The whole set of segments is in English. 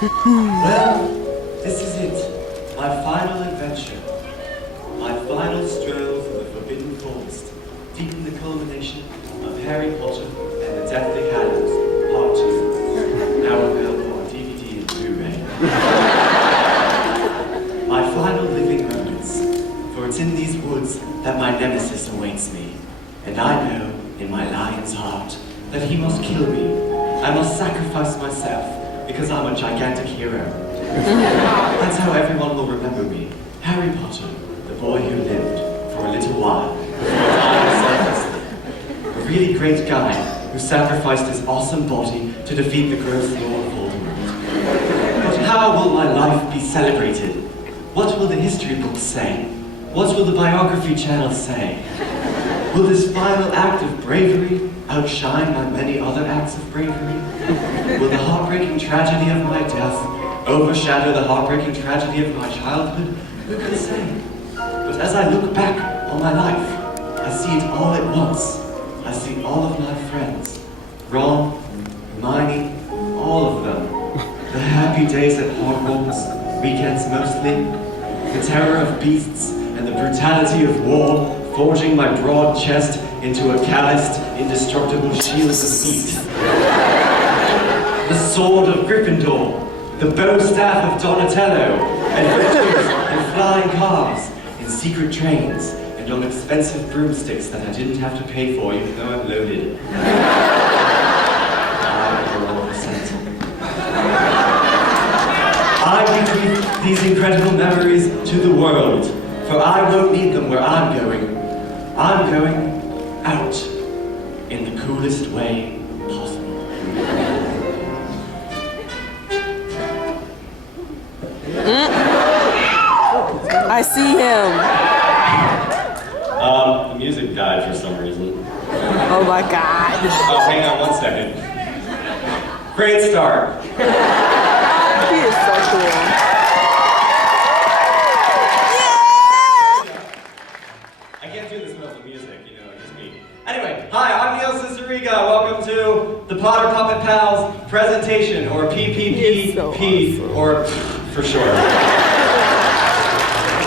Well, this is it. My final adventure. My final stroll through the Forbidden Forest. Deep in the culmination of Harry Potter and the Deathly Hallows, Part 2. Now available on DVD and Blu-ray. My final living moments. For it's in these woods that my nemesis awaits me. And I know, in my lion's heart, that he must kill me. I must sacrifice myself, because I'm a gigantic hero. That's how everyone will remember me. Harry Potter, the boy who lived for a little while, before dying selflessly. A really great guy who sacrificed his awesome body to defeat the gross Lord Voldemort. But how will my life be celebrated? What will the history books say? What will the biography channels say? Will this final act of bravery outshine my many other acts of bravery? Will the heartbreaking tragedy of my death overshadow the heartbreaking tragedy of my childhood? Who can say? But as I look back on my life, I see it all at once. I see all of my friends. Ron, Hermione, all of them. The happy days at Hogwarts, weekends mostly. The terror of beasts and the brutality of war, forging my broad chest into a calloused, indestructible shield of heat. The sword of Gryffindor, the bow staff of Donatello, adventures and flying cars, in secret trains, and on expensive broomsticks that I didn't have to pay for even though I'm loaded. I bequeath these incredible memories to the world, for I won't need them where I'm going. I'm going out in the coolest way possible. I see him. The music died for some reason. Oh my God. Oh, hang on 1 second. Great start. He is so cool. I can't do this without the music, you know, just me. Anyway, hi, I'm Neil Cicerega. Welcome to the Potter Puppet Pals presentation, or PPPP, so awesome. or for short.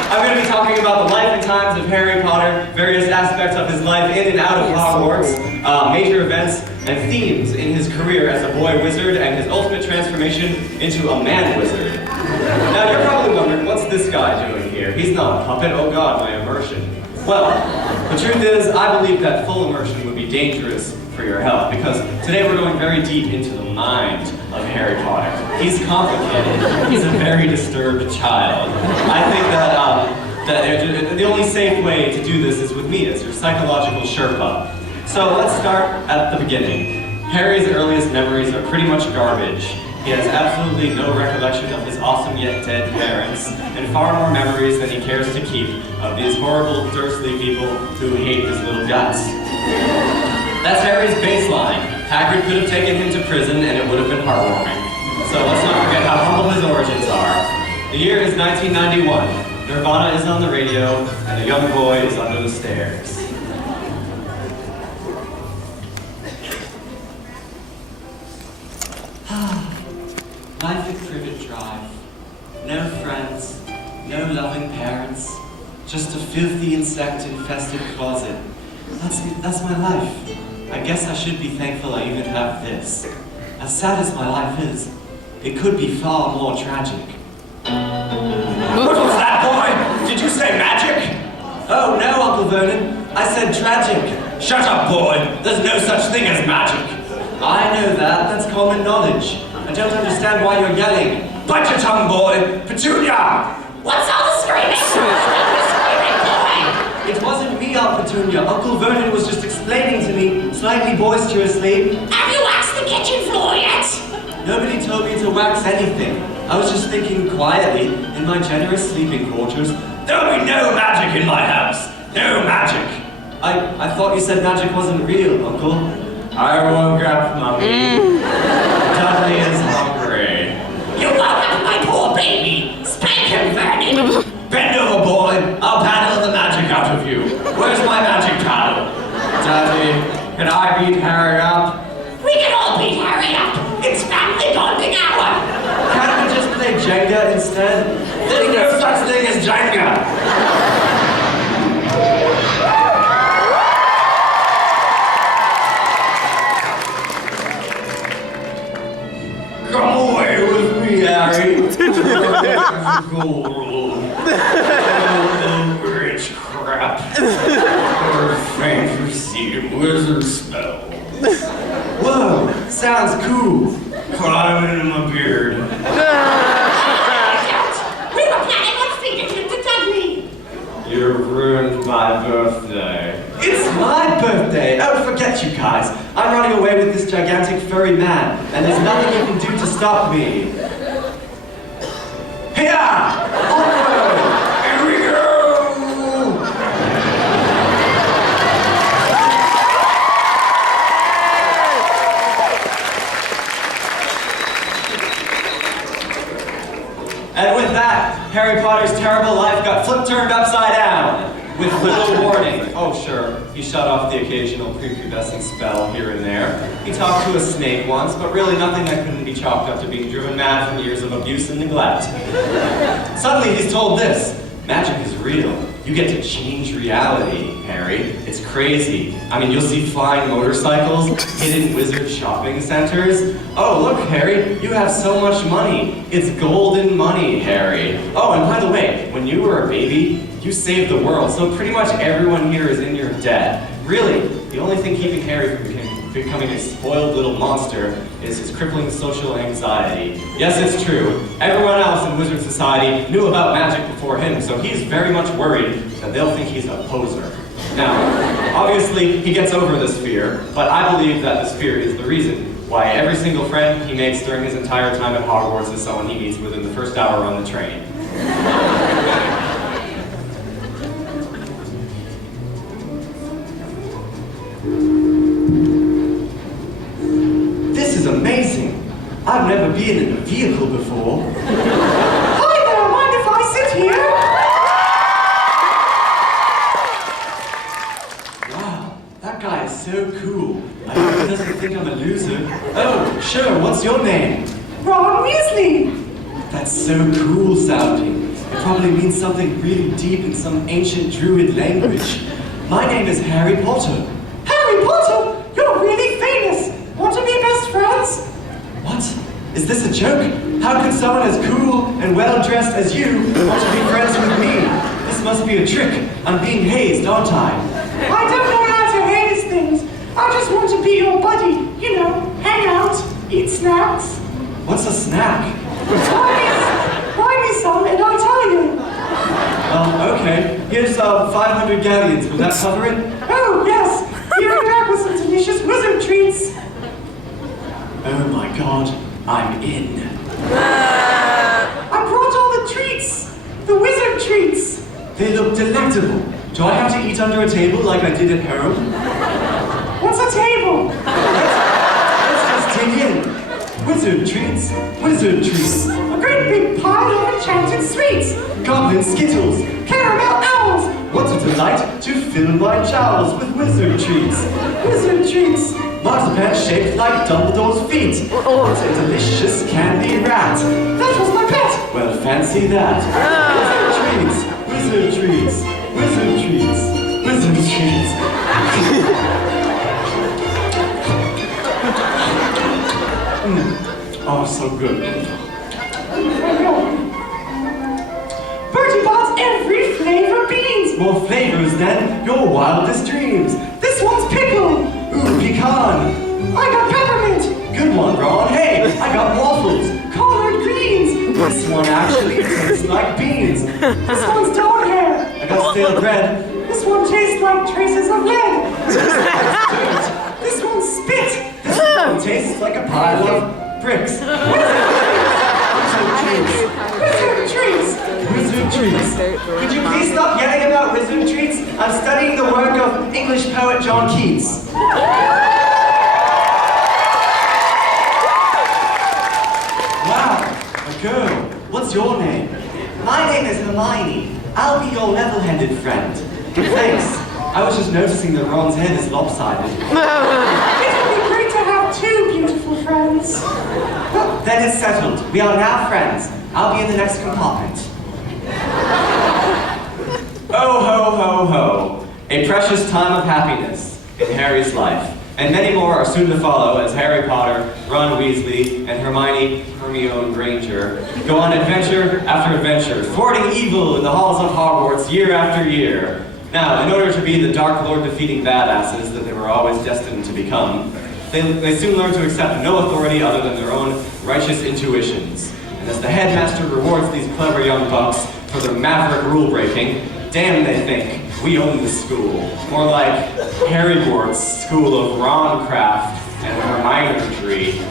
I'm going to be talking about the life and times of Harry Potter, various aspects of his life in and out of Hogwarts, major events and themes in his career as a boy wizard and his ultimate transformation into a man wizard. Now, you're probably wondering, what's this guy doing here? He's not a puppet. Oh God, my immersion. Well, the truth is, I believe that full immersion would be dangerous for your health, because today we're going very deep into the mind of Harry Potter. He's complicated. He's a very disturbed child. I think that the only safe way to do this is with me as your psychological Sherpa. So let's start at the beginning. Harry's earliest memories are pretty much garbage. He has absolutely no recollection of his awesome yet dead parents, and far more memories than he cares to keep of these horrible Dursley people who hate his little guts. That's Harry's baseline. Hagrid could have taken him to prison and it would have been heartwarming. So let's not forget how humble his origins are. The year is 1991. Nirvana is on the radio, and a young boy is under the stairs. Life at Privet Drive. No friends, no loving parents, just a filthy insect-infested closet. That's my life. I guess I should be thankful I even have this. As sad as my life is, it could be far more tragic. What was that, boy? Did you say magic? Oh no, Uncle Vernon. I said tragic. Shut up, boy. There's no such thing as magic. I know that. That's common knowledge. I don't understand why you're yelling. Bite your tongue, boy! Petunia! What's all the screaming? It wasn't me, Aunt Petunia. Uncle Vernon was just explaining to me, slightly boisterously. Have you waxed the kitchen floor yet? Nobody told me to wax anything. I was just thinking quietly, in my generous sleeping quarters. There'll be no magic in my house. No magic. I thought you said magic wasn't real, Uncle. I woke up, Mummy. Dudley is hungry. You woke up my poor baby. Spank him, Vernon. Bend over, boy. I'll paddle the magic out of you. Where's my magic paddle? Daddy, can I beat Harry up? We can all beat Harry up. It's family bonding hour. Can Jenga instead? There's no such thing as Jenga! Come away with me, Harry. Gold. Rich crap. Or fantasy wizard spell. Whoa, sounds cool. Climbing in my beard. We were planning on fingertip to Dudley. You ruined my birthday. It's my birthday! Oh, forget you guys. I'm running away with this gigantic furry man, and there's nothing you can do to stop me. Hiya! Onward! Here we go! And with that, Harry Potter's terrible life got turned upside down. With little warning. Oh, sure, he shut off the occasional prepubescent spell here and there. He talked to a snake once, but really nothing that couldn't be chalked up to being driven mad from years of abuse and neglect. Suddenly he's told this. Magic is real. You get to change reality, Harry. It's crazy. I mean, you'll see flying motorcycles, hidden wizard shopping centers. Oh, look, Harry, you have so much money. It's golden money, Harry. Oh, and by the way, when you were a baby, you saved the world, so pretty much everyone here is in your debt. Really, the only thing keeping Harry from becoming a spoiled little monster is his crippling social anxiety. Yes, it's true. Everyone else in Wizard Society knew about magic before him, so he's very much worried that they'll think he's a poser. Now, obviously, he gets over this fear, but I believe that this fear is the reason why every single friend he makes during his entire time at Hogwarts is someone he meets within the first hour on the train. This is amazing. I've never been in a vehicle before. Hi there, mind if I sit here? Wow, that guy is so cool. I hope he doesn't think I'm a loser. Oh, sure, what's your name? Ron Weasley. That's so cool sounding. It probably means something really deep in some ancient druid language. My name is Harry Potter. Harry Potter, you're really famous. Want to be best friends? What? Is this a joke? How could someone as cool and well-dressed as you want to be friends with me? This must be a trick. I'm being hazed, aren't I? I don't know how to haze things. I just want to be your buddy. You know, hang out, eat snacks. What's a snack? Buy me some and I'll tell you. Okay. Here's 500 galleons. Will that cover it? Oh, yes. Here and back with some delicious wizard treats. Oh my god. I'm in. I brought all the treats. The wizard treats. They look delectable. Do I have to eat under a table like I did at home? What's a table? Let's just dig in. Wizard treats. Wizard treats. A great big pile of enchanted sweets. Goblin skittles. Caramel owls. What a delight to fill my jowls with wizard treats. Wizard treats. Marzipan shaped like Dumbledore's feet. What a delicious candy rat. That was my pet. Well, fancy that. Wizard treats. Wizard treats. Wizard treats. Wizard treats. Oh, so good. Bertie bought every flavor beans. More flavors than your wildest dreams. This one's pickle. Ooh, pecan. I got peppermint. Good one, Ron. Hey, I got waffles. Collard greens. This one actually tastes like beans. This one's dog hair. I got stale bread. This one tastes like traces of lead. This one's spit. This one tastes like a pile of bricks. Wizard treats. Wizard treats. Could you please stop yelling about wizard treats? I'm studying the work of English poet John Keats. Wow, a girl. What's your name? My name is Hermione. I'll be your level-headed friend. Thanks. I was just noticing that Ron's head is lopsided. It would be great to have two beautiful friends. Then it's settled. We are now friends. I'll be in the next compartment. Oh, ho, ho, ho. A precious time of happiness in Harry's life. And many more are soon to follow as Harry Potter, Ron Weasley, and Hermione Granger go on adventure after adventure, thwarting evil in the halls of Hogwarts year after year. Now, in order to be the Dark Lord defeating badasses that they were always destined to become, they soon learn to accept no authority other than their own righteous intuitions. And as the headmaster rewards these clever young bucks for their maverick rule breaking, damn, they think we own the school. More like Harry's School of Roncraft and Hermione.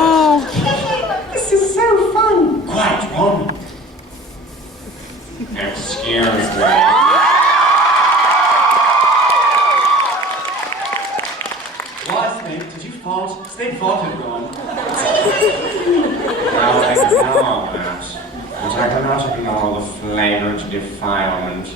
Oh, this is so fun. Quiet, Ron. Excuse me. Why, Snape? Did you fart? Snape farted, Ron. Well, I know that, but I cannot ignore the flagrant defilement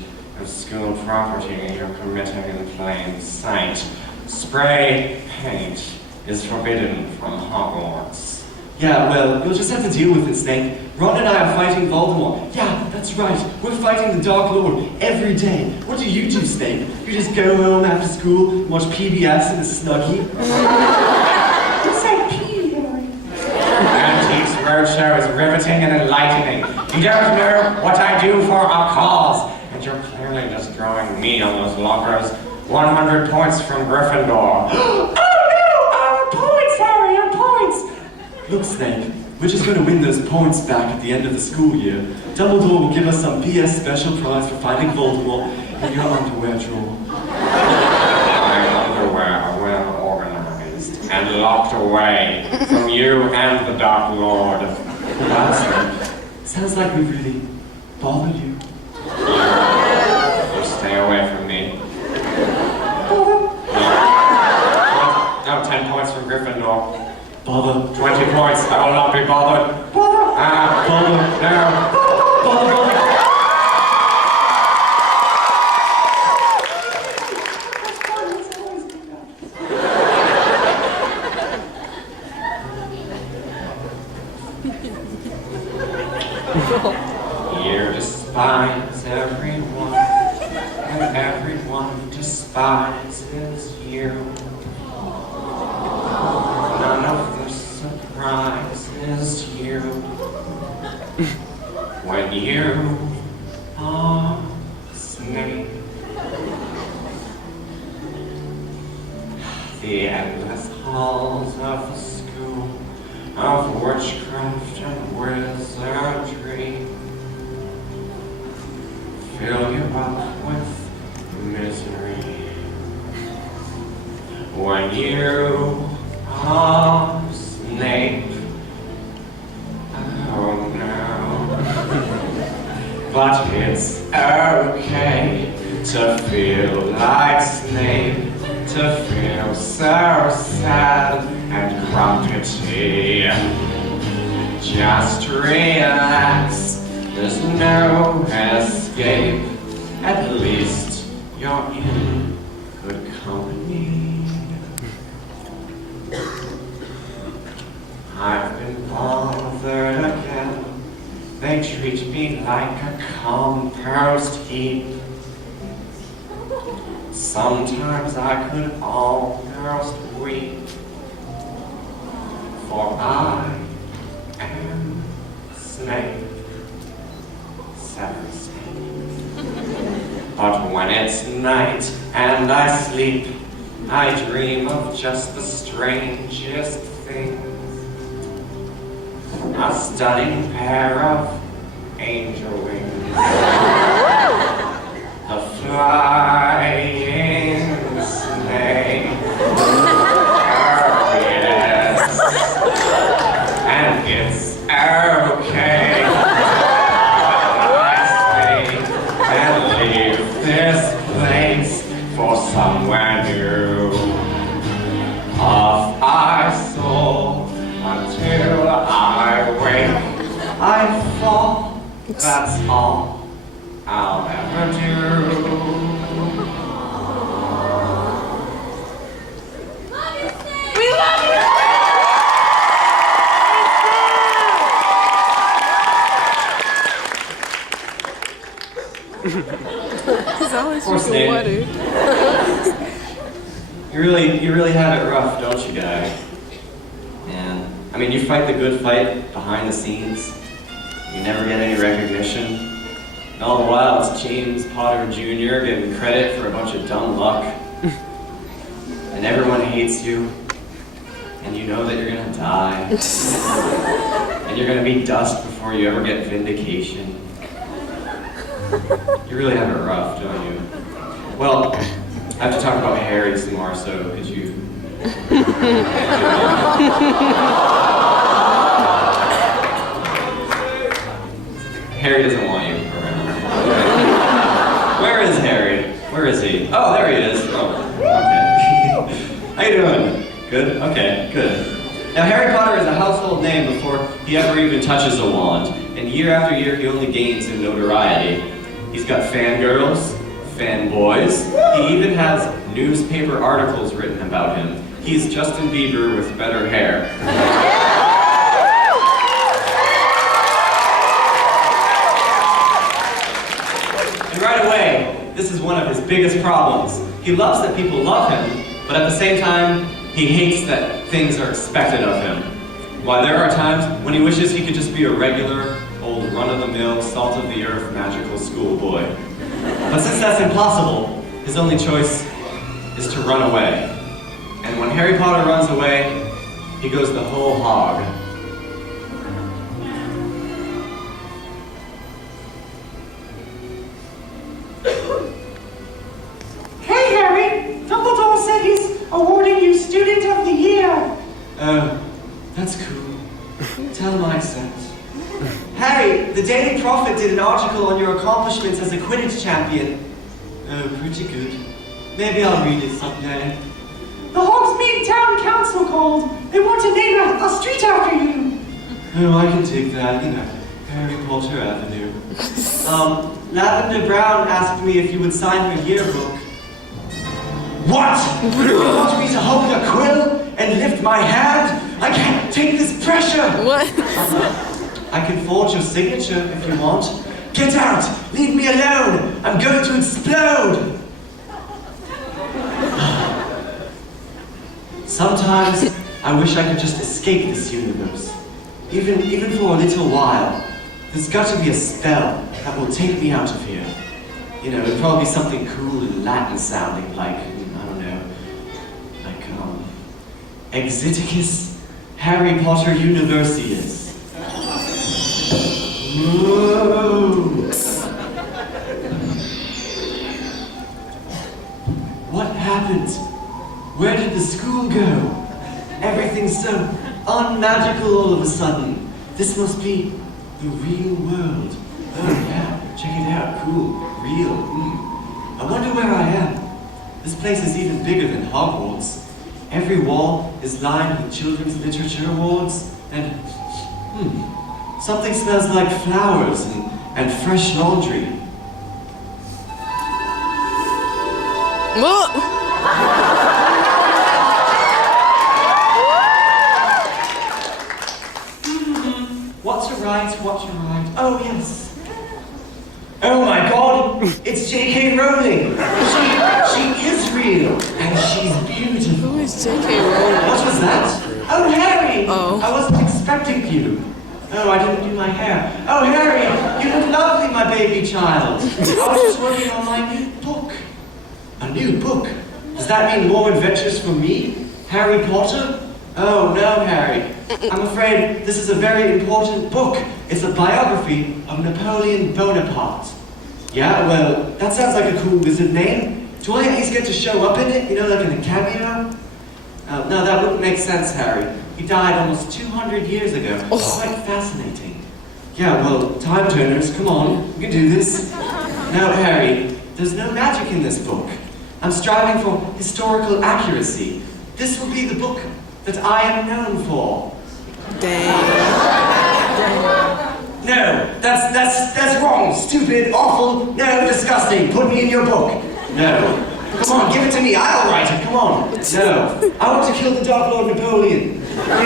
of school property you're committing in plain sight. Spray paint is forbidden from Hogwarts. Yeah, well, you'll just have to deal with it, Snape. Ron and I are fighting Voldemort. Yeah, that's right. We're fighting the Dark Lord every day. What do, Snape? You just go home after school and watch PBS in a Snuggie? You said pee, Harry. Antiques Roadshow is riveting and enlightening. You don't know what I do for a cause, and you're clearly just drawing me on those lockers. 100 points from Gryffindor. Oh no! Our points, Harry, our points! Look, Snape, we're just going to win those points back at the end of the school year. Dumbledore will give us some PS special prize for finding Voldemort in your underwear drawer. My underwear are well organized and locked away from you and the Dark Lord. Wow, Snape. Sounds like we really bothered you. You stay away from me. No, 10 points from Gryffindor. Bother. 20 points. I will not be bothered. Bother! Bother. No. Bother. That's fun, let's always do that. You despise everyone, and everyone despises you. None of the surprises you when you are Snape. The endless halls of the school of witchcraft and wizardry fill you up with misery when you are Snape. Oh no. But it's okay to feel like Snape, to feel so sad and grumpy. Just relax, there's no escape. At least you're in good company. I've been bothered again. They treat me like a compost heap. Sometimes I could almost weep, for I am Snape, Severus Snape. But when it's night and I sleep, I dream of just the strangest things. A stunning pair of angel wings, a flying snake. Oh yes, and it's okay. I stay and leave this place for somewhere new. Off I soar until I wake all, that's all I'll ever do. He's always Poor drinking water. You really have it rough, don't you, guy? Man, I mean, you fight the good fight behind the scenes. You never get any recognition. And all the while, it's James Potter Jr. getting credit for a bunch of dumb luck. And everyone hates you. And you know that you're gonna die. And you're gonna be dust before you ever get vindication. You really have it rough, don't you? Well, I have to talk about Harry some more, so could you... Harry doesn't want you around. Where is Harry? Where is he? Oh, there he is. Oh, okay. How you doing? Good? Okay, good. Now, Harry Potter is a household name before he ever even touches a wand, and year after year he only gains in notoriety. He's got fangirls, fanboys, he even has newspaper articles written about him. He's Justin Bieber with better hair. And right away, this is one of his biggest problems. He loves that people love him, but at the same time, he hates that things are expected of him. Why, there are times when he wishes he could just be a regular, old run-of-the-mill, salt-of-the-earth magical schoolboy. But since that's impossible, his only choice is to run away. And when Harry Potter runs away, he goes the whole hog. Hey, Harry! Dumbledore said he's awarding you Student of the Year. Oh, that's cool. Tell him I accept. Harry, the Daily Prophet did an article on your accomplishments as a Quidditch champion. Oh, pretty good. Maybe I'll read it someday. The Hogsmeade Town Council called. They want to name a street after you. Oh, I can take that, you know, Harry Potter Avenue. Lavender Brown asked me if you would sign her yearbook. What? You want me to hold a quill and lift my hand? I can't take this pressure! What? I can forge your signature if you want. Get out! Leave me alone! I'm going to explode! Sometimes I wish I could just escape this universe. Even for a little while. There's got to be a spell that will take me out of here. You know, it'll probably be something cool and Latin sounding like, I don't know, like, Exiticus Harry Potter Universius. Whoa. What happened? Where did the school go? Everything's so unmagical all of a sudden. This must be the real world. Oh yeah, check it out, cool, real. I wonder where I am. This place is even bigger than Hogwarts. Every wall is lined with children's literature awards, and something smells like flowers and fresh laundry. What to write, what to write. Oh, yes. Oh my god, it's J.K. Rowling. She is real, and she's beautiful. Who is J.K. Rowling? What was that? Oh, Harry! Oh. I wasn't expecting you. Oh, I didn't do my hair. Oh, Harry, you look lovely, my baby child. I was just working on my new book. A new book? Does that mean more adventures for me? Harry Potter? Oh, no, Harry. I'm afraid this is a very important book. It's a biography of Napoleon Bonaparte. Yeah, well, that sounds like a cool wizard name. Do I at least get to show up in it? You know, like in a cameo? No, that wouldn't make sense, Harry. He died almost 200 years ago. Quite fascinating. Yeah, well, time turners, come on, we can do this. No, Harry, there's no magic in this book. I'm striving for historical accuracy. This will be the book that I am known for. Dang. No, that's wrong. Stupid, awful, no, disgusting. Put me in your book. No. Come on, give it to me. I'll write it. Come on. No. I want to kill the Dark Lord Napoleon. Okay.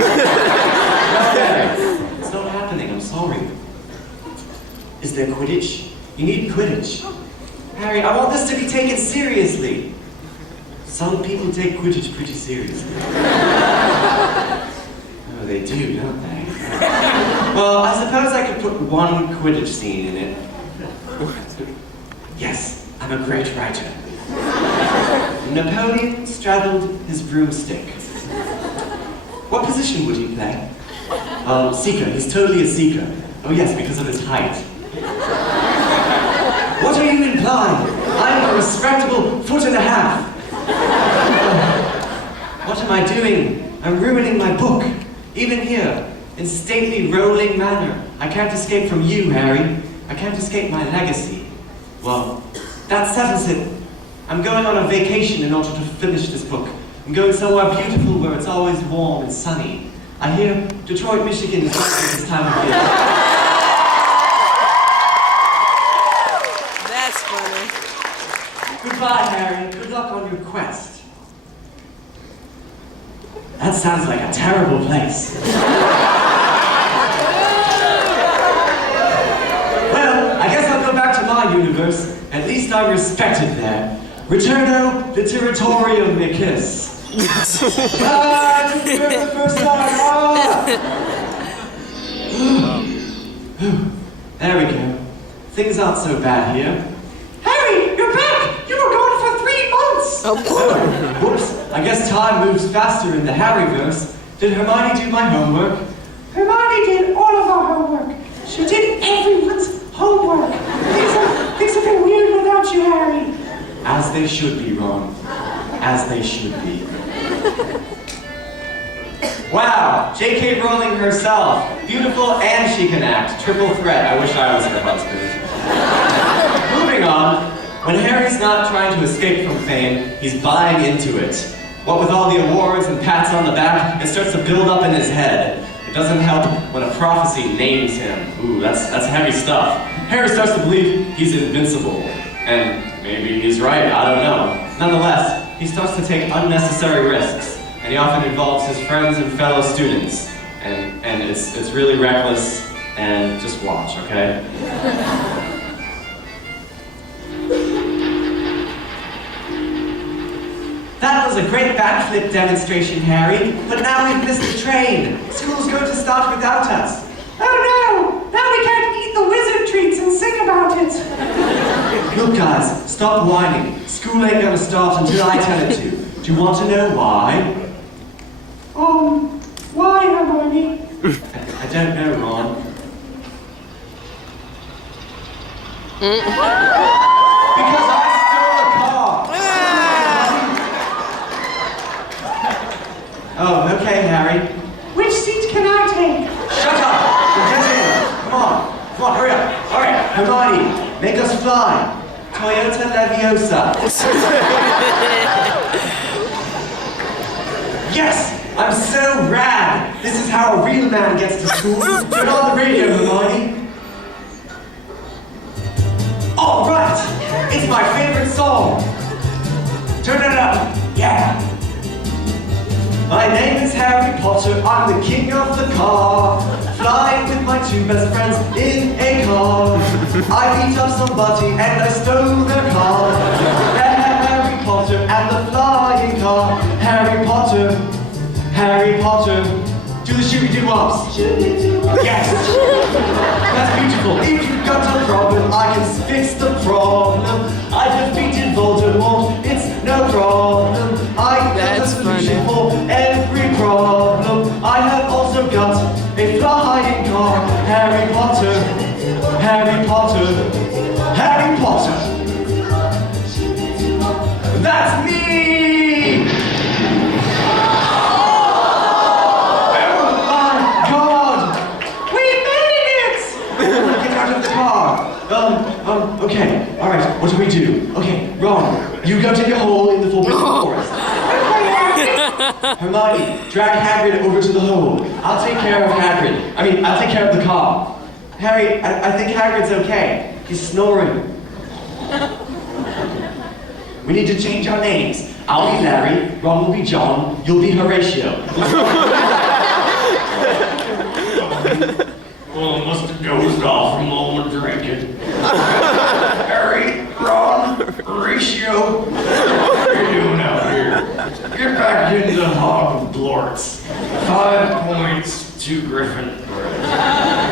It's not happening. I'm sorry. Is there Quidditch? You need Quidditch. Harry, I want this to be taken seriously. Some people take Quidditch pretty seriously. Oh, they do, don't they? Well, I suppose I could put one Quidditch scene in it. Yes, I'm a great writer. Napoleon straddled his broomstick. What position would he play? Seeker. He's totally a seeker. Oh yes, because of his height. What are you implying? I'm a respectable 1.5 feet. What am I doing? I'm ruining my book. Even here, in stately rolling manner. I can't escape from you, Harry. I can't escape my legacy. Well, that settles it. I'm going on a vacation in order to finish this book. I'm going somewhere beautiful where it's always warm and sunny. I hear Detroit, Michigan is like this time of year. That's funny. Goodbye, Harry. Good luck on your quest. That sounds like a terrible place. Well, I guess I'll go back to my universe. At least I'm respected there. Returno literatorium micis. Ah, I didn't hear the first time. There we go. Things aren't so bad here. Harry, you're back! You were gone for 3 months! Oh, Oh, whoops. I guess time moves faster in the Harryverse. Did Hermione do my homework? Hermione did all of our homework. She did everyone's homework. Things have been weird without you, Harry. As they should be, Ron. As they should be. Wow, J.K. Rowling herself. Beautiful and she can act. Triple threat. I wish I was her husband. Moving on. When Harry's not trying to escape from fame, he's buying into it. What with all the awards and pats on the back, it starts to build up in his head. It doesn't help when a prophecy names him. Ooh, that's heavy stuff. Harry starts to believe he's invincible. And maybe he's right, I don't know. Nonetheless, he starts to take unnecessary risks. And he often involves his friends and fellow students. And it's really reckless. And just watch, okay? That was a great backflip demonstration, Harry. But now we've missed the train. School's going to start without us. Oh no! Now we can't eat the wizard treats and sing about it. Look, guys, stop whining. School ain't gonna start until I tell it to. Do you want to know why? Why, Hermione? I don't know, Ron. Because I stole a car. Oh, okay, Harry. Which seat can I take? Shut up! Get in. Come on, hurry up. All right, Hermione, make us fly. Toyota Leviosa. Yes, I'm so rad. This is how a real man gets to school. Turn on the radio, Hermione. All right, it's my favorite song. Turn it up, yeah. My name is Harry Potter, I'm the king of the car. Flying with my 2 best friends in a car. I beat up somebody and I stole their car. Harry Potter and the flying car. Harry Potter, do the shooby-doo-wops. Yes, that's beautiful. If you've got a problem, I can fix the problem. I defeated Voldemort, it's no problem. I got a solution for every problem. I have also got a flying car. Harry Potter, that's me! Okay, alright, what do we do? Okay, Ron, you go take a hole in the Forbidden Forest. Hermione, drag Hagrid over to the hole. I'll take care of Hagrid. I'll take care of the car. Harry, I think Hagrid's okay. He's snoring. We need to change our names. I'll be Larry, Ron will be John, you'll be Horatio. Well, I must have dozed off from all the drinking. Harry, Ron, Horatio, what are you doing out here? Get back into Hogwarts. 5 points to Gryffindor.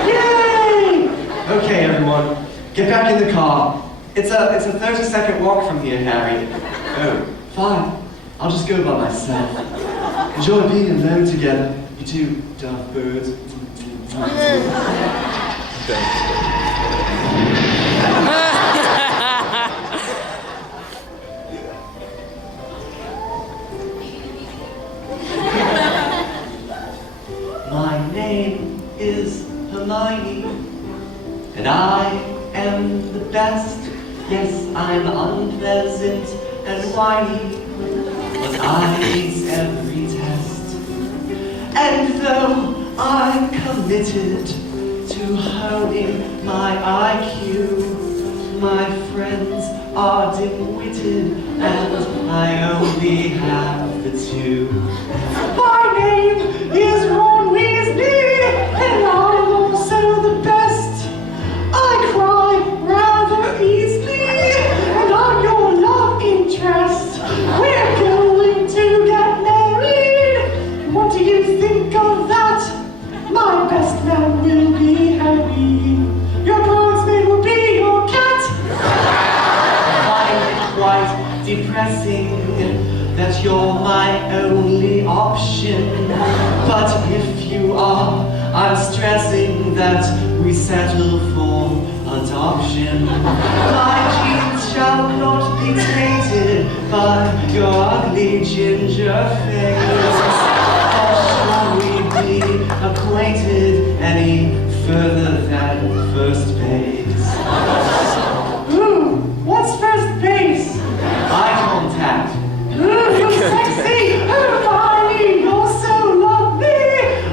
Yay! Okay, everyone, get back in the car. It's a 30-second walk from here, Harry. Oh, fine. I'll just go by myself. Enjoy being alone together, you two daft birds. My name is Hermione, and I am the best. Yes, I'm unpleasant and whiny, but I ace every test. And though I'm committed to honing my IQ, my friends are dim-witted, and I only have the 2. My name is Ron Weasley, and I'm also the best. I cry rather easily, and I'm your love interest. We're going to get married. What do you think of that? My best man will be Harry. Your bridesmaid will be your cat. I find it quite depressing that you're my only option. But if you are, I'm stressing that we settle for adoption. My genes shall not be tainted by your ugly ginger face. Or shall we be acquainted any further than first base? Ooh, what's first base? Eye contact. Ooh, sexy! Hermione, you're so lovely!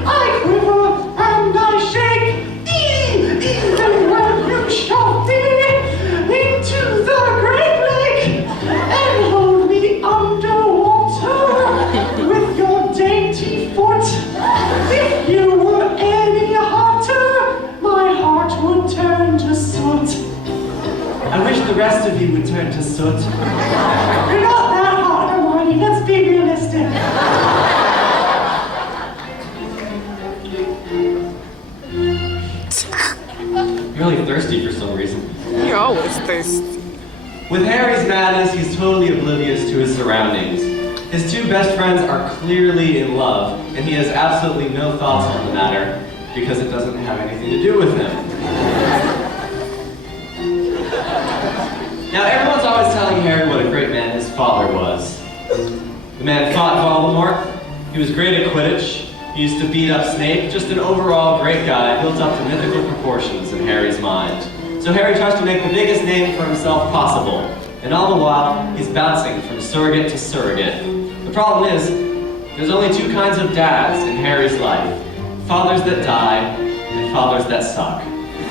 I quiver and I shake, even when you shove me into the Great Lake and hold me underwater with your dainty foot. If you were any hotter, my heart would turn to soot. I wish the rest of you would turn to soot. You're not that hot, Hermione. Let's be realistic. You're really thirsty for some reason. You're always thirsty. With Harry's madness, he's totally oblivious to his surroundings. His 2 best friends are clearly in love, and he has absolutely no thoughts on the matter because it doesn't have anything to do with him. Now, everyone's always telling Harry what a great man his father was. The man fought Voldemort, he was great at Quidditch, he used to beat up Snape, just an overall great guy built up to mythical proportions in Harry's mind. So Harry tries to make the biggest name for himself possible, and all the while, he's bouncing from surrogate to surrogate. The problem is, there's only 2 kinds of dads in Harry's life. Fathers that die, and fathers that suck.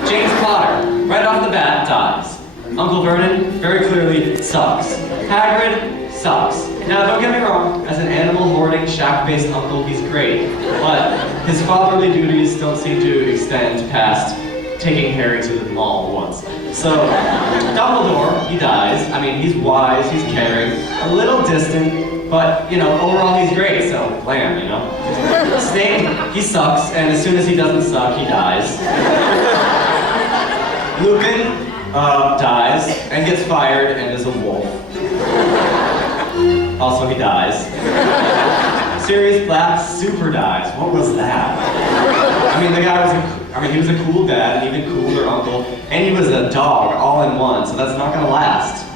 James Potter, right off the bat, dies. Uncle Vernon, very clearly, sucks. Hagrid, sucks. Now, don't get me wrong, as an animal-hoarding, shack-based uncle, he's great. But his fatherly duties don't seem to extend past taking Harry to the mall once. So, Dumbledore, he dies. I mean, he's wise, he's caring, a little distant, but, you know, overall he's great, so blam, you know? Snape, he sucks, and as soon as he doesn't suck, he dies. Lupin, dies, and gets fired, and is a wolf. Also, he dies. Sirius Black super dies. What was that? I mean, the guy was he was a cool dad, an even cooler uncle, and he was a dog all in one, so that's not gonna last.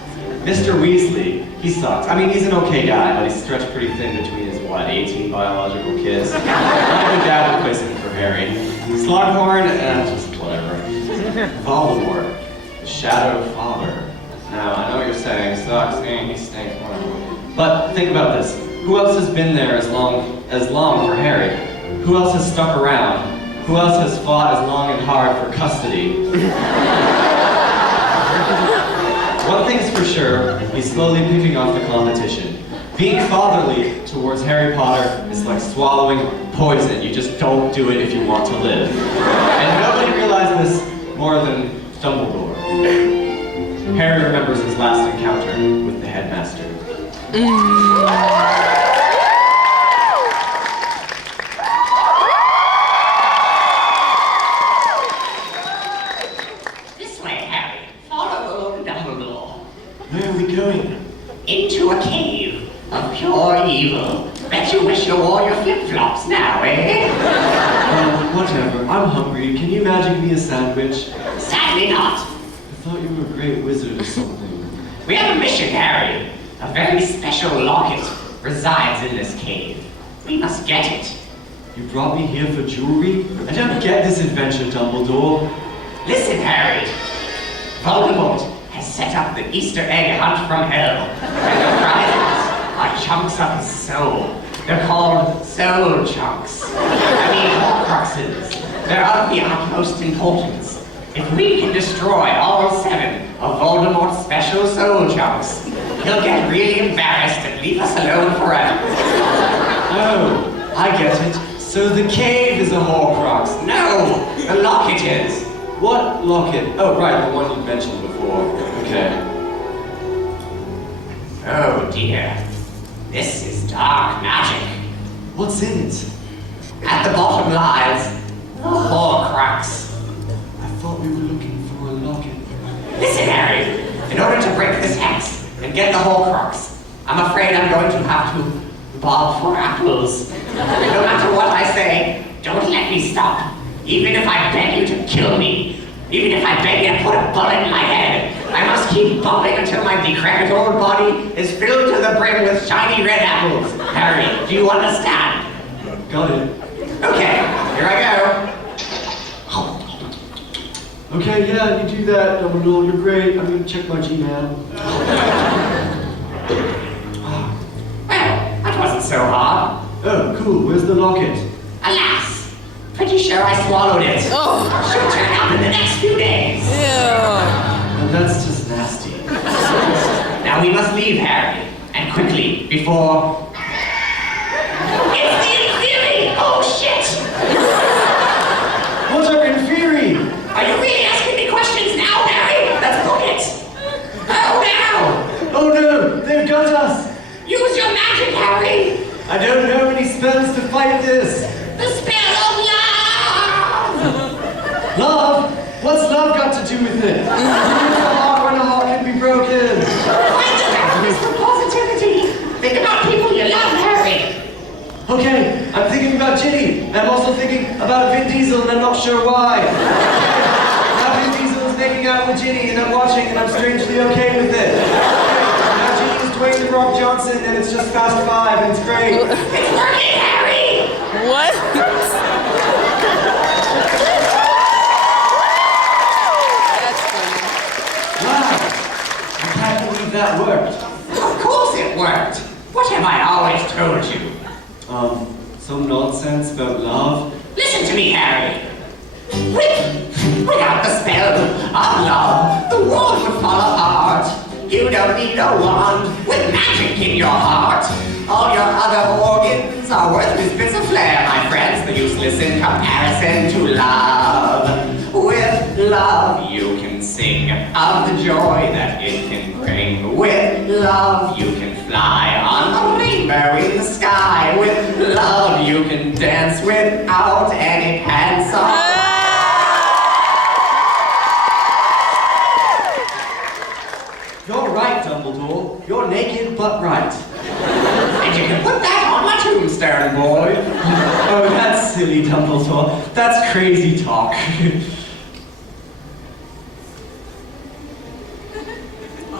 Mr. Weasley, he sucks. I mean, he's an okay guy, but he's stretched pretty thin between his, 18 biological kids. Not a good dad replacement for Harry. Slughorn, just whatever. Voldemort, the Shadow Father. Now, I know what you're saying, sucks, he stinks, whatever. But think about this. Who else has been there as long for Harry? Who else has stuck around Who else has fought as long and hard for custody? One thing's for sure, he's slowly picking off the competition. Being fatherly towards Harry Potter is like swallowing poison. You just don't do it if you want to live. And nobody realized this more than Dumbledore. Harry remembers his last encounter with the headmaster. This way, Harry. Follow Dumbledore. Where are we going? Into a cave of pure evil. Bet you wish you wore your flip-flops now, eh? Whatever. I'm hungry. Can you magic me a sandwich? Sadly not. I thought you were a great wizard or something. We have a mission, Harry. A very special locket resides in this cave. We must get it. You brought me here for jewelry? I don't get this adventure, Dumbledore. Listen, Harry. Voldemort has set up the Easter egg hunt from hell. And the prizes are chunks of his soul. They're called soul chunks. Horcruxes. They're of the utmost importance. If we can destroy all 7 of Voldemort's special soul chunks, he'll get really embarrassed and leave us alone forever. Oh, I get it. So the cave is a Horcrux. No, the locket is. What locket? Oh, right, the one you mentioned before. Okay. Oh dear. This is dark magic. What's in it? At the bottom lies the Horcrux. I thought we were looking for a locket. Listen, Harry. In order to break this hex and get the Horcrux, I'm afraid I'm going to have to bob for apples. No matter what I say, don't let me stop. Even if I beg you to kill me, even if I beg you to put a bullet in my head, I must keep bumping until my decrepit old body is filled to the brim with shiny red apples. Harry, do you understand? Got it. Okay, here I go. Okay, yeah, you do that, Dumbledore. You're great. I'm gonna check my Gmail. Well, that wasn't so hard. Oh, cool. Where's the locket? Alas, pretty sure I swallowed it. Oh. Should turn up in the next few days. Ew. Well, that's just nasty. Now we must leave, Harry, and quickly, before... It's the Inferi! Oh, shit! What's our Inferi? Are you really asking me questions now, Harry? Let's book it! Oh, no! Oh no, they've got us! Use your magic, Harry! I don't know any spells to fight this. The spell of love! Love? What's love got to do with it? Who's the heart when a heart can be broken? Find your happiness for positivity! Think about people you love, Harry! Okay, I'm thinking about Ginny. I'm also thinking about Vin Diesel and I'm not sure why. Now Vin Diesel is making out with Ginny and I'm watching and I'm strangely okay with it. Now Ginny is Dwayne The Rock Johnson and it's just Fast 5 and it's great. It's working, Harry! What? That's funny. Wow, I can't believe that worked. Of course it worked! What have I always told you? Some nonsense about love. Listen to me, Harry. Without the spell of love, the world would fall apart. You don't need a wand with magic in your heart. All your other organs are worthless bits of flair, my friends. They're useless in comparison to love. With love, you can sing of the joy that it can bring. With love, you can fly on a rainbow in the sky. With love, you can dance without any pants on. You're right, Dumbledore. You're naked but right. And you can put that on my tombstone, boy. Oh, that's silly, Dumbledore. That's crazy talk.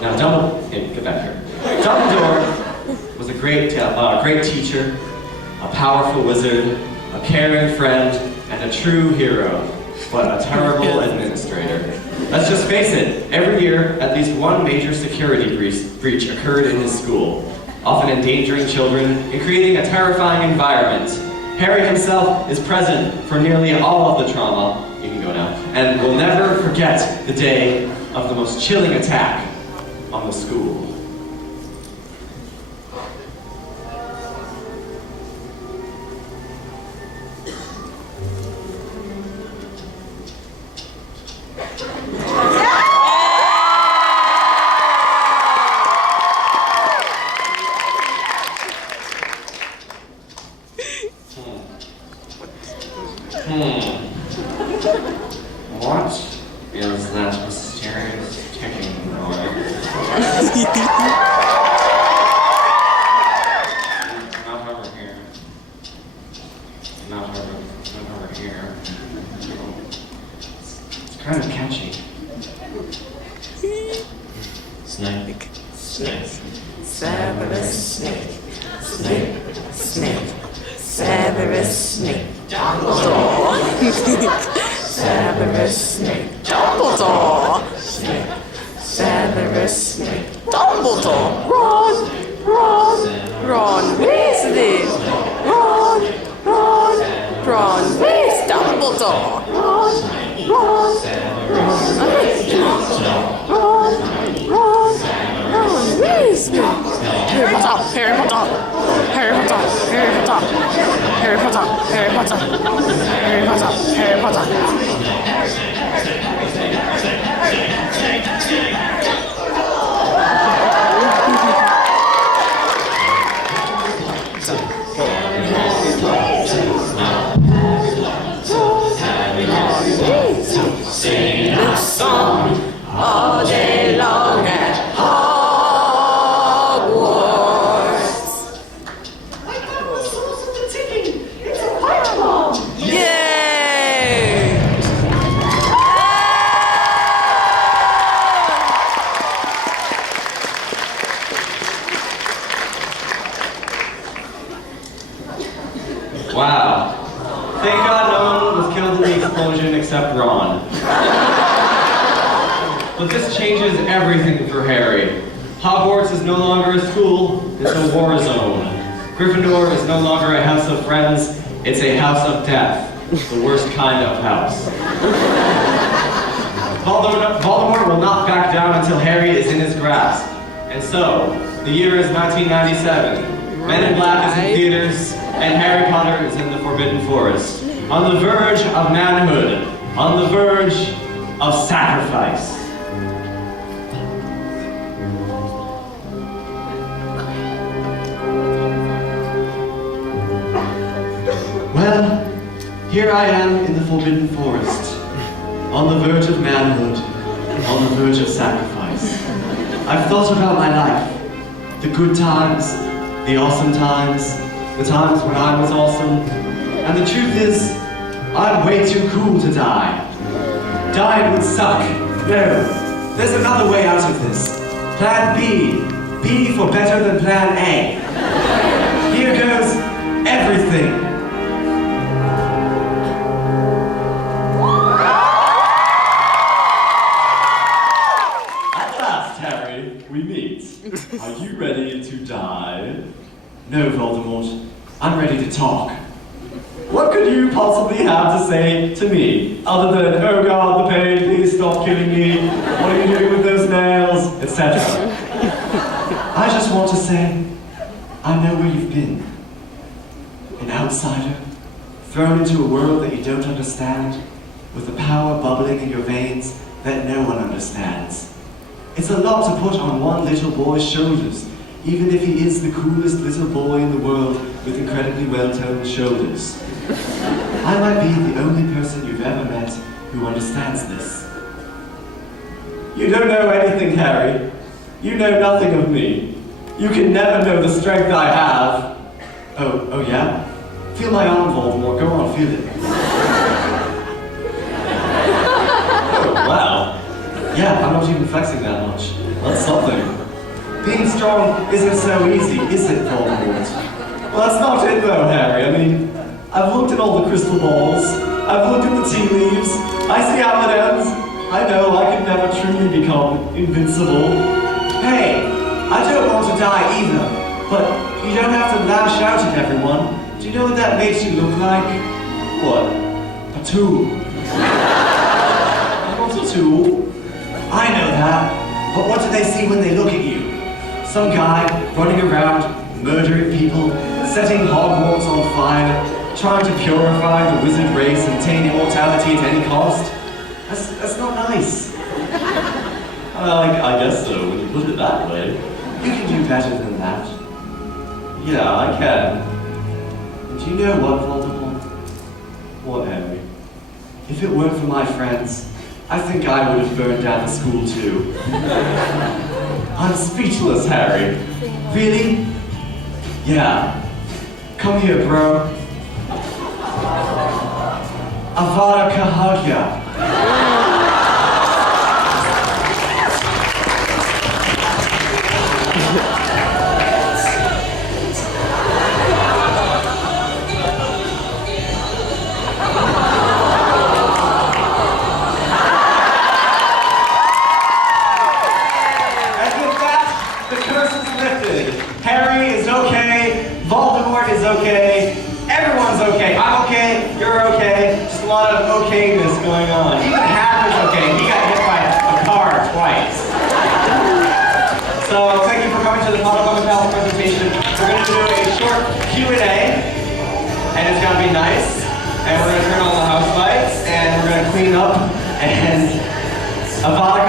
Now, Dumbledore, hey, get back here. Dumbledore was a great teacher, a powerful wizard, a caring friend, and a true hero, but a terrible administrator. Let's just face it, every year, at least one major security breach occurred in his school, often endangering children and creating a terrifying environment. Harry himself is present for nearly all of the trauma, you can go now, and will never forget the day of the most chilling attack on the school. What is that mysterious ticking noise? Not over here. Not over here. It's kind of catchy. Snake. Severus Snape. Severus Snape. Dumbledore. Severus Snape. Dumbledore. Severus Snape. Dumbledore. Ron Weasley. Ron Weasley. Dumbledore. Ron Weasley. Harry Potter. Harry Potter. Harry Potter. Harry Potter. Harry Potter. Harry Potter. Harry Potter. Harry Potter. Sing a song all day long at Hogwarts. I found the source of the ticking. It's a light bulb. Yay! Wow. Thank God no one was killed in the explosion except Ron. But this changes everything for Harry. Hogwarts is no longer a school, it's a war zone. Gryffindor is no longer a house of friends, it's a house of death. The worst kind of house. Voldemort will not back down until Harry is in his grasp. And so, the year is 1997. Men in Black is in theaters, and Harry Potter is in the Forbidden Forest. On the verge of manhood, on the verge of sacrifice. Well, here I am in the Forbidden Forest, on the verge of manhood, on the verge of sacrifice. I've thought about my life, the good times, the awesome times, the times when I was awesome, and the truth is, I'm way too cool to die. Dying would suck. No, there's another way out of this. Plan B. B for better than Plan A. Here goes everything. At last, Harry, we meet. Are you ready to die? No, Voldemort. I'm ready to talk. What could you possibly have to say to me, other than, oh God, the pain, please stop killing me, what are you doing with those nails, etc. I just want to say, I know where you've been. An outsider, thrown into a world that you don't understand, with the power bubbling in your veins that no one understands. It's a lot to put on one little boy's shoulders, even if he is the coolest little boy in the world with incredibly well-toned shoulders. I might be the only person you've ever met who understands this. You don't know anything, Harry. You know nothing of me. You can never know the strength I have. Oh yeah? Feel my arm, Voldemort. Go on, feel it. Oh, wow. Yeah, I'm not even flexing that much. That's something. Being strong isn't so easy, is it, Voldemort? Well, that's not it though, Harry. I mean, I've looked at all the crystal balls. I've looked at the tea leaves. I see how it ends. I know I can never truly become invincible. Hey, I don't want to die either, but you don't have to lash out at everyone. Do you know what that makes you look like? What? A tool. I'm not a tool. I know that, but what do they see when they look at you? Some guy running around, murdering people, setting Hogwarts on fire, trying to purify the wizard race and attain immortality at any cost? That's not nice. I guess so, when you put it that way. You can do better than that. Yeah, I can. And do you know what, Voldemort? What, Harry? If it weren't for my friends, I think I would have burned down the school too. I'm speechless, Harry. Really? Yeah. Come here, bro. Avada Kedavra. And with that, the curse is lifted. Harry is okay. Voldemort is okay. Everyone's okay. I'm okay. You're okay. Just a lot of okayness going on. Even Hap is okay. He got hit by a car twice. So thank you for coming to the Hogwarts presentation. We're going to do a short Q&A, and it's going to be nice. And we're going to turn on the house lights, and we're going to clean up, and Avada